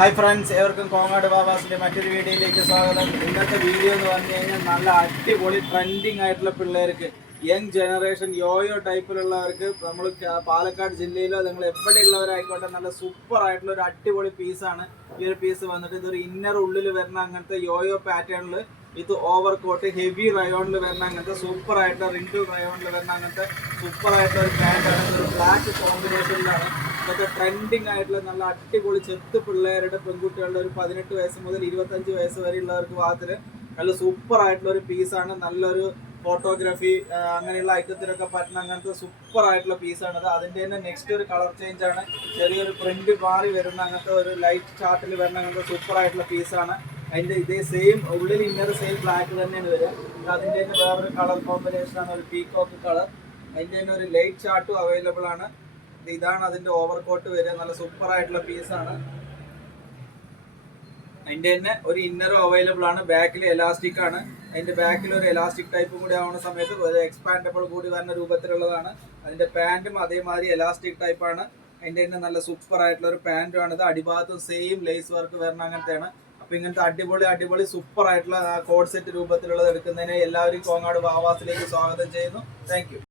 Hi friends, ഏവർക്കും കോങ്ങാട് ബാബാസിൻ്റെ മറ്റൊരു വീഡിയോയിലേക്ക് സ്വാഗതം. ഇന്നത്തെ വീഡിയോ എന്ന് പറഞ്ഞു കഴിഞ്ഞാൽ നല്ല അടിപൊളി ട്രെൻഡിങ് ആയിട്ടുള്ള പിള്ളേർക്ക്, യങ് ജനറേഷൻ യോയോ ടൈപ്പിലുള്ളവർക്ക് നമ്മൾ പാലക്കാട് ജില്ലയിലോ നിങ്ങൾ എവിടെയുള്ളവരായിക്കോട്ടെ നല്ല സൂപ്പർ ആയിട്ടുള്ള ഒരു അടിപൊളി പീസാണ് ഈ ഒരു പീസ് വന്നിട്ട്. ഇതൊരു ഇന്നർ ഉള്ളിൽ വരുന്ന അങ്ങനത്തെ യോയോ പാറ്റേണിൽ ഇത് ഓവർ കോട്ട് ഹെവി റയോണിൽ വരുന്ന അങ്ങനത്തെ സൂപ്പർ ആയിട്ടുള്ള റിൻഡു റയോണിൽ വരുന്ന അങ്ങനത്തെ സൂപ്പർ ആയിട്ടുള്ള ഒരു പാൻറ്റാണ്. ഇതൊരു ബ്ലാക്ക് കോമ്പിനേഷനിലാണ്. ഇതൊക്കെ ട്രെൻഡിങ് ആയിട്ടുള്ള നല്ല അടിപൊളി ചെത്ത് പിള്ളേരുടെ പെൺകുട്ടികളുടെ ഒരു 18 വയസ്സ് മുതൽ 25 വയസ്സ് വരെയുള്ളവർക്ക് ഭാഗത്തിൽ നല്ല സൂപ്പർ ആയിട്ടുള്ള ഒരു പീസാണ്. നല്ലൊരു ഫോട്ടോഗ്രാഫി അങ്ങനെയുള്ള ഐറ്റത്തിനൊക്കെ പറ്റുന്ന അങ്ങനത്തെ സൂപ്പർ ആയിട്ടുള്ള പീസാണത്. അതിൻ്റെ തന്നെ നെക്സ്റ്റ് ഒരു കളർ ചേഞ്ച് ആണ്, ചെറിയൊരു പ്രിന്റ് മാറി വരുന്ന അങ്ങനത്തെ ഒരു ലൈറ്റ് ചാർട്ടിൽ വരുന്ന അങ്ങനത്തെ സൂപ്പർ ആയിട്ടുള്ള പീസാണ്. അതിൻ്റെ ഇതേ സെയിം ഉള്ളിൽ ഇന്നർ സെയിം ബ്ലാക്ക് തന്നെയാണ് വരിക. അതിൻ്റെ തന്നെ വേറൊരു കളർ കോമ്പിനേഷനാണ്, ഒരു പീകോക്ക് കളർ. അതിൻ്റെ തന്നെ ഒരു ലൈറ്റ് ചാർട്ടും അവൈലബിൾ ആണ്. ഇതാണ് അതിന്റെ ഓവർ കോട്ട് വരിക. നല്ല സൂപ്പർ ആയിട്ടുള്ള പീസാണ്. അതിന്റെ തന്നെ ഒരു ഇന്നറും അവൈലബിൾ ആണ്. ബാക്കിൽ എലാസ്റ്റിക് ആണ്. അതിന്റെ ബാക്കിൽ ഒരു എലാസ്റ്റിക് ടൈപ്പും കൂടി ആവുന്ന സമയത്ത് ഒരു എക്സ്പാൻഡബിൾ കൂടി വരുന്ന രൂപത്തിലുള്ളതാണ്. അതിന്റെ പാന്റും അതേമാതിരി എലാസ്റ്റിക് ടൈപ്പാണ്. അതിന്റെ തന്നെ നല്ല സൂപ്പർ ആയിട്ടുള്ള ഒരു പാന്റും ആണ്. ഇത് അടിഭാഗത്തും സെയിം ലേസ് വർക്ക് വരുന്ന അങ്ങനത്തെയാണ്. അപ്പൊ ഇങ്ങനത്തെ അടിപൊളി സൂപ്പർ ആയിട്ടുള്ള കോഡ് സെറ്റ് രൂപത്തിലുള്ളത് എടുക്കുന്നതിന് എല്ലാവരും കോങ്ങാട് ബാവാസിലേക്ക് സ്വാഗതം ചെയ്യുന്നു. Thank you.